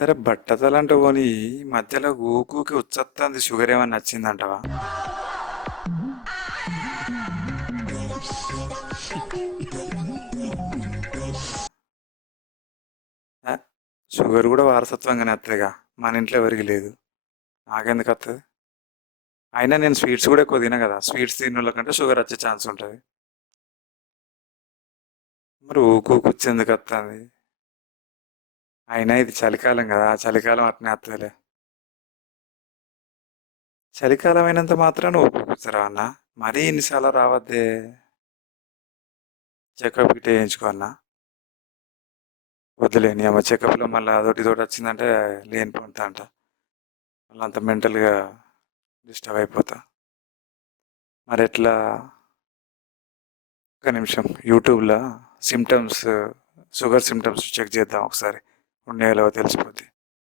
సరే బట్టతలంటే పోనీ ఈ మధ్యలో ఊకూకి ఉచ్చత్తంది షుగర్ ఏమన్నా నచ్చిందంటవా? ఆ, షుగర్ కూడా వారసత్వంగానే వస్తుందిగా. మన ఇంట్లో ఎవరికి లేదు. నాకెందుకు వస్తుంది? అయినా నేను స్వీట్స్ కూడా ఎక్కువ తిన కదా. స్వీట్స్ తిన్న కంటే షుగర్ వచ్చే ఛాన్స్ ఉంటుంది. మరి ఊకూకి వచ్చేందుకు వస్తుంది? అయినా ఇది చలికాలం కదా, చలికాలం అట్నే వస్తుందిలే. చలికాలం అయినంత మాత్రాన ఊపుకొచ్చరా అన్న? మరీ ఇన్నిసార్లు రావద్దే. చెకప్ గిట్ట చేయించుకో అన్న. వద్దులే నీ అమ్మ చెకప్లో మళ్ళీ అదొకటి ఇదొకటి వచ్చిందంటే లేని పొంతా అంట. మళ్ళీ అంత మెంటల్గా డిస్టర్బ్ అయిపోతా. మరి ఎట్లా? ఒక నిమిషం యూట్యూబ్లో సిమ్టమ్స్, షుగర్ సిమ్టమ్స్ చెక్ చేద్దాం ఒకసారి. ఉన్నాయో లేవో తెలిసిపోద్ది.